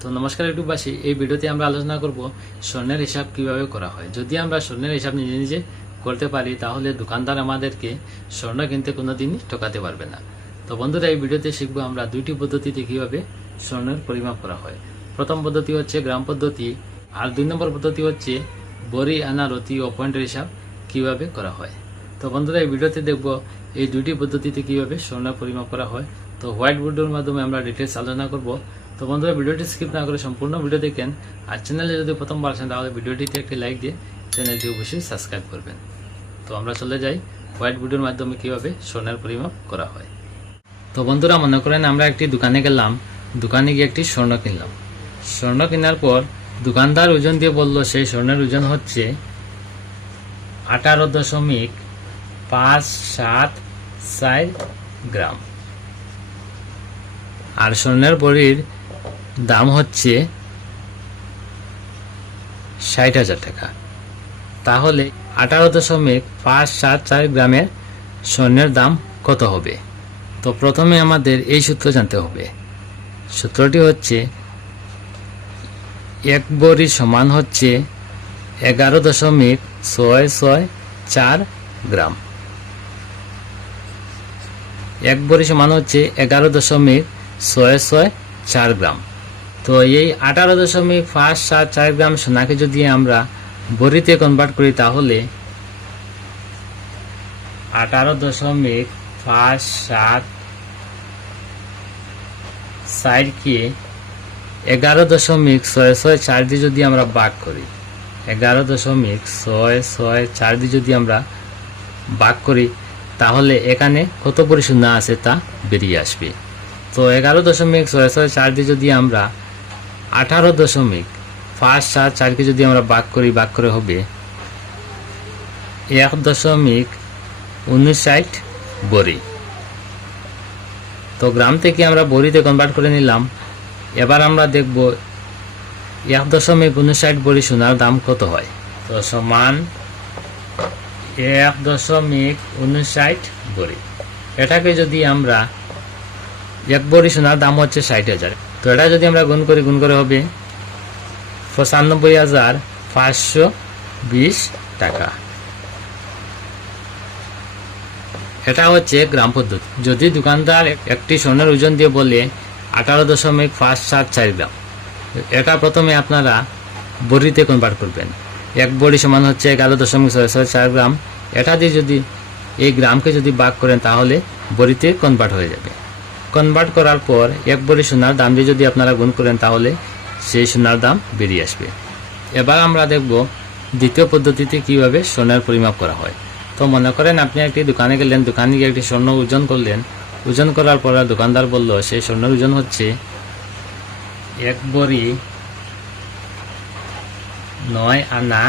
তো নমস্কার ইউটিউববাসী, এই ভিডিওতে আমরা আলোচনা করব স্বর্ণের হিসাব কীভাবে করা হয়। যদি আমরা স্বর্ণের হিসাব নিজে নিজে করতে পারি, তাহলে দোকানদার আমাদেরকে স্বর্ণ কিনতে কোনোদিনই ঠকাতে পারবে না। তো বন্ধুরা, এই ভিডিওতে শিখব আমরা দুইটি পদ্ধতিতে কীভাবে স্বর্ণের পরিমাপ করা হয়। প্রথম পদ্ধতি হচ্ছে গ্রাম পদ্ধতি, আর দুই নম্বর পদ্ধতি হচ্ছে বড়ি আনা রতি ও পয়েন্টের হিসাব কীভাবে করা হয়। তো বন্ধুরা, এই ভিডিওতে দেখব এই দুইটি পদ্ধতিতে কীভাবে স্বর্ণের পরিমাপ করা হয়। তো হোয়াইট বোর্ডের মাধ্যমে আমরা ডিটেলস আলোচনা করব। তো বন্ধুরা, ভিডিওটি স্কিপ না করে সম্পূর্ণ ভিডিও দেখেন। আর চ্যানেলে যদি প্রথমবার আসেন, তাহলে ভিডিওটিতে একটি লাইক দিয়ে চ্যানেলটি অবশ্যই সাবস্ক্রাইব করবেন। তো আমরা চলে যাই হোয়াইট বোর্ডের মাধ্যমে কীভাবে স্বর্ণের পরিমাপ করা হয়। তো বন্ধুরা, মনে করেন আমরা একটি দোকানে গেলাম। দোকানে গিয়ে একটি স্বর্ণ কিনলাম। স্বর্ণ কেনার পর দোকানদার ওজন দিয়ে বলল, সেই স্বর্ণের ওজন হচ্ছে আঠারো দশমিক পাঁচ সাত চার গ্রাম। আর স্বর্ণের বড়ির দাম হচ্ছে ষাট হাজার টাকা। তাহলে আঠারো দশমিক পাঁচ সাত চার গ্রামের স্বর্ণের দাম কত হবে? তো প্রথমে আমাদের এই সূত্র জানতে হবে। সূত্রটি হচ্ছে এক বড়ি সমান হচ্ছে এগারো দশমিক ছয় ছয় চার গ্রাম। এক বড়ি সমান হচ্ছে এগারো দশমিক ছয় ছয় চার গ্রাম। তো এই আঠারো দশমিক পাঁচ সাত চার গ্রাম সোনাকে যদি আমরা বড়িতে কনভার্ট করি তাহলে আঠারো দশমিক পাঁচ সাত চারকে এগারো দশমিক ছয় ছয় চার দিয়ে যদি আমরা ভাগ করি, এগারো দশমিক ছয় ছয় চার দিয়ে যদি আমরা ভাগ করি, তাহলে এখানে কত পরিশূন্য আছে তা বেরিয়ে আসবে। তো এগারো দশমিক ছয় ছয় চার দিয়ে যদি আমরা আঠারো দশমিক পাঁচ সাত চারকে যদি আমরা ভাগ করি বাক করে হবে এক দশমিক উনষাট বড়ি। তো গ্রাম থেকে আমরা বড়িতে কনভার্ট করে নিলাম। এবার আমরা দেখব এক দশমিক উনষাট বড়ি সোনার দাম কত হয়। তো সমান এক দশমিক উনষাট বড়ি। এটাকে যদি আমরা এক বড়ি সোনার দাম হচ্ছে ষাট হাজার। তো এটা যদি আমরা গুণ করি, গুণ করে হবে পঁচানব্বই হাজার পাঁচশো বিশ টাকা। এটা হচ্ছে গ্রাম পদ্ধতি। যদি দোকানদার একটি স্বর্ণের ওজন দিয়ে বলে, আঠারো দশমিক পাঁচ সাত চার গ্রাম, এটা প্রথমে আপনারা বড়িতে কনভার্ট করবেন। এক বড়ি সমান হচ্ছে এগারো দশমিক ছয় ছয় চার গ্রাম। এটা দিয়ে যদি এই গ্রামকে যদি ভাগ করেন, তাহলে বড়িতে কনভার্ট হয়ে যাবে। কনভার্ট করার পর এক বড়ি সোনার দাম দিয়ে যদি আপনারা গুণ করেন তাহলে সেই সোনার দাম বেরিয়ে আসবে। এবার আমরা দেখব দ্বিতীয় পদ্ধতিতে কীভাবে সোনার পরিমাপ করা হয়। তো মনে করেন আপনি একটি দোকানে গেলেন, দোকানে গিয়ে একটি স্বর্ণ ওজন করলেন। ওজন করার পর দোকানদার বলল, সেই স্বর্ণের ওজন হচ্ছে এক বড়ি নয় আনা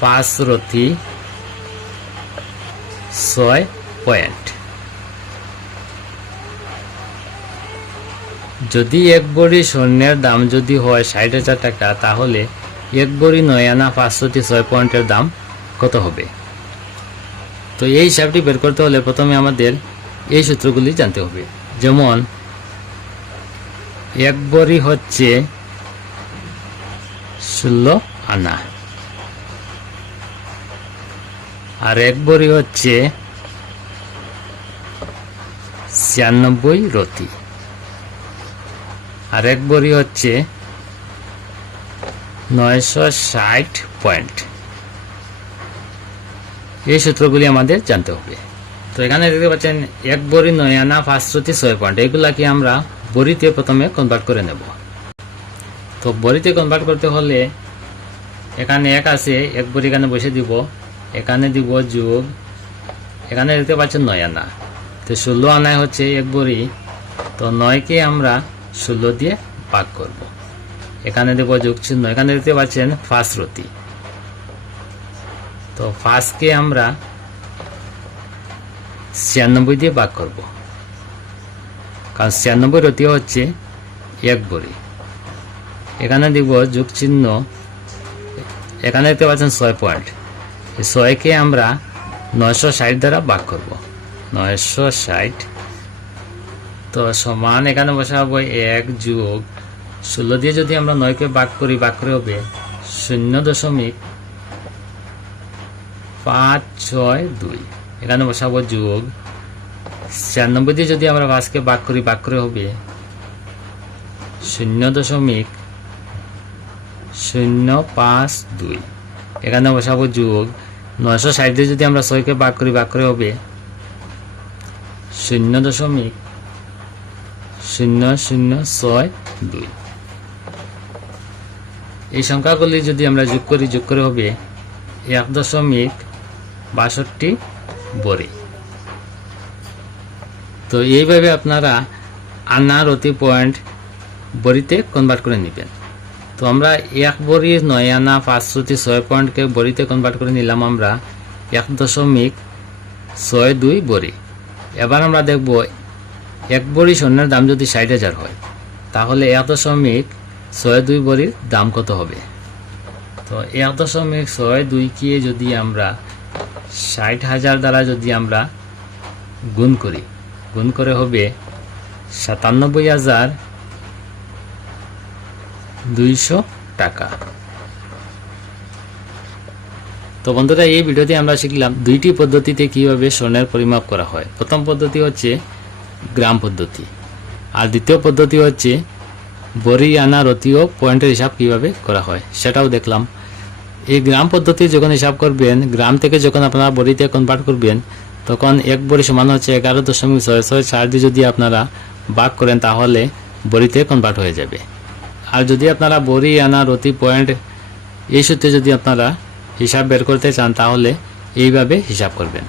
পাঁচ রতি ছয় পয়েন্ট। যদি এক বড়ি স্বর্ণের দাম যদি হয় ষাট হাজার টাকা, তাহলে এক বড়ি নয় আনা পাঁচশোটি ছয় পয়েন্টের দাম কত হবে? তো এই হিসাবটি বের করতে হলে প্রথমে আমাদের এই সূত্রগুলি জানতে হবে। যেমন, এক বড়ি হচ্ছে ষোলো আনা, আর এক বড়ি হচ্ছে ছিয়ানব্বই রতি। আর এক বড়ি হচ্ছে নয়শো ষাট পয়েন্ট। এই সূত্রগুলি আমাদের জানতে হবে। তো এখানে দেখতে পাচ্ছেন এক বড়ি নয় আনা পাঁচশোটি ছয় পয়েন্ট। এগুলাকে আমরা বড়িতে প্রথমে কনভার্ট করে নেব। তো বড়িতে কনভার্ট করতে হলে এখানে এক আছে এক বড়ি এখানে বসে দিব। এখানে দিব যোগ। এখানে দেখতে পাচ্ছেন নয় আনা তো ষোলো আনায় হচ্ছে এক বড়ি তো নয়কে আমরা ষোলো দিয়ে ভাগ করব। এখানে দেবো যোগ চিহ্ন, এখানে দেখতে পাচ্ছেন ফার্স্ট রতি। তো ফার্স্টকে আমরা ছিয়ানব্বই দিয়ে ভাগ করব। কারণ ছিয়ানব্বই রতি হচ্ছে এক বড়ি এখানে দিব যোগ চিহ্ন, এখানে দেখতে পাচ্ছেন ছয় পয়েন্ট ছয়কে আমরা নয়শো ষাট দ্বারা ভাগ করব। নয়শো ষাট তো সমান এখানে বসাবো এক যোগ ষোলো দিয়ে যদি আমরা নয়কে ভাগ করি, ভাগ করে হবে শূন্য দশমিক পাঁচ ছয় দুই। এখানে বসাবো যোগ ছিয়ানব্বই দিয়ে যদি আমরা পাঁচকে ভাগ করি, ভাগ করে হবে শূন্য দশমিক শূন্য পাঁচ দুই। এখানে বসাবো যোগ নয়শো ষাট দিয়ে যদি আমরা ছয়কে ভাগ করি, ভাগ করে হবে শূন্য দশমিক শূন্য শূন্য, ছয়, দুই। এই সংখ্যাগুলি যদি আমরা যোগ করি, যোগ করে হবে এক দশমিক বাষট্টি বড়ি তো এইভাবে আপনারা আনার অতি পয়েন্ট বড়িতে কনভার্ট করে নেবেন। তো আমরা এক বড়ি নয় আনা পাঁচশোটি ছয় পয়েন্টকে বড়িতে কনভার্ট করে নিলাম আমরা এক দশমিক ছয় দুই বড়ি এবার আমরা দেখব এক বড়ি স্বর্ণের দাম যদি ষাট হাজার হয়, তাহলে এক দশমিক ছয় দুই বড়ির দাম কত হবে? তো এক দশমিক ছয় দুইকে যদি আমরা ষাট হাজার দ্বারা যদি আমরা গুণ করি, গুণ করে হবে সাতানব্বই হাজার দুইশো টাকা। তো বন্ধুরা, এই ভিডিওতে আমরা শিখলাম দুইটি পদ্ধতিতে কীভাবে স্বর্ণের পরিমাপ করা হয়। প্রথম পদ্ধতি হচ্ছে গ্রাম পদ্ধতি। আর দ্বিতীয় পদ্ধতি হচ্ছে বড়ি আনা রতীয় পয়েন্টের হিসাব কীভাবে করা হয়, সেটাও দেখলাম। এই গ্রাম পদ্ধতি যখন হিসাব করবেন, গ্রাম থেকে যখন আপনারা বড়িতে কনভার্ট করবেন, তখন এক বড়ি সমান হচ্ছে এগারো দশমিক ছয় ছয় চার দিয়ে যদি আপনারা ভাগ করেন, তাহলে বড়িতে কনভার্ট হয়ে যাবে। আর যদি আপনারা বড়ি আনা রতি পয়েন্ট এই সূত্রে যদি আপনারা হিসাব বের করতে চান, তাহলে এইভাবে হিসাব করবেন।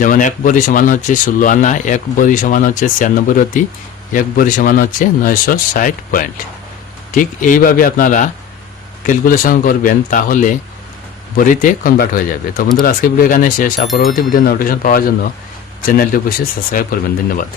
যেমন এক বড়ি সমান হচ্ছে ষোলো আনা, এক বড়ি সমান হচ্ছে ছিয়ানব্বই রতি, এক বড়ি সমান হচ্ছে নয়শো ষাট পয়েন্ট। ঠিক এইভাবে আপনারা ক্যালকুলেশন করবেন, তাহলে বড়িতে কনভার্ট হয়ে যাবে। তো বন্ধুরা আজকে ভিডিও এখানে শেষ। আর পরবর্তী ভিডিও নোটিফিকেশন পাওয়ার জন্য চ্যানেলটি অবশ্যই সাবস্ক্রাইব করবেন। ধন্যবাদ।